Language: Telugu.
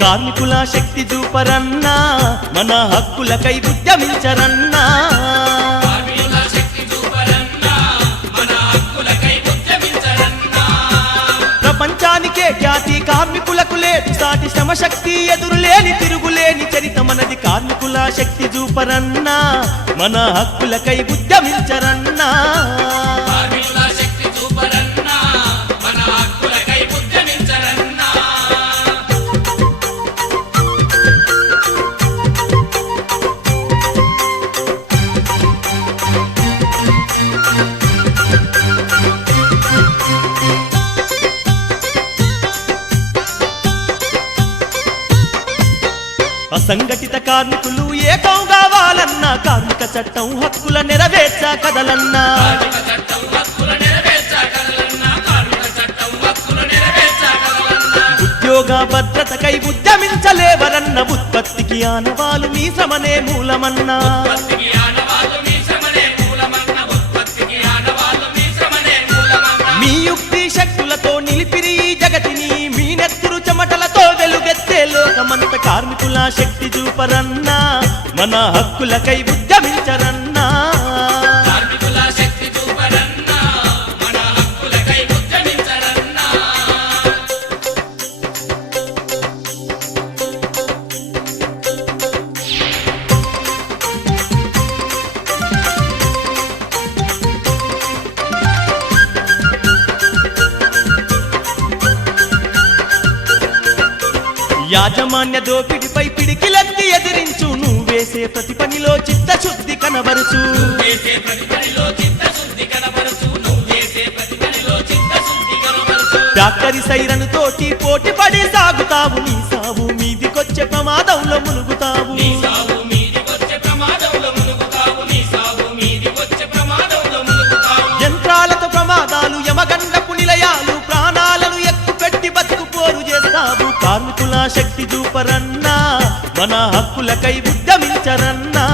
కార్మికుల శక్తి చూపరన్నా మన హక్కులకై ఉద్యమించరన్నా ప్రపంచానికే ఖ్యాతి కార్మికులకు లేదు సాటి శ్రమశక్తి ఎదురులేని తిరుగులేని చరిత మనది కార్మికుల శక్తి చూపరన్నా మన హక్కులకై ఉద్యమించరన్నా అసంఘటిత కార్మికులు ఏకం కావాలన్నా కార్మిక చట్టం హక్కుల నెరవేర్చ కదలన్నా ఉద్యోగ భద్రతకై ఉద్యమించలేవరన్న ఉత్పత్తికి ఆనవాలు మీ శ్రమనే మూలమన్నా మీ యుక్తి శక్తులతో నిలిపిరి జగతిని మీ నెత్తురు చెమటలతో వెలుగెత్తే లోకమంత కార్మికుల శక్తి చూపరన్నా మన హక్కులకై ఉద్యమించరన్నా యాజమాన్య దోపిడిపై పిడికిలెత్తి ఎదిరించు నువ్వేసే ప్రతి పనిలో చిత్తశుద్ధి కనబరుచు డాక్టరి సైరను తోటి పోటీ పడి సాగుతావు నీ సావు మీదికొచ్చే ప్రమాదంలో మునుగుతావు యంత్రాలతో ప్రమాదాలు యమగండపు నిలయాలు ప్రాణాలను ఎక్కుపెట్టి బతుకుపోరు చేస్తావు కార్మికుల శక్తి చూపరన్నా మన హక్కులకై ఉద్యమించరన్నా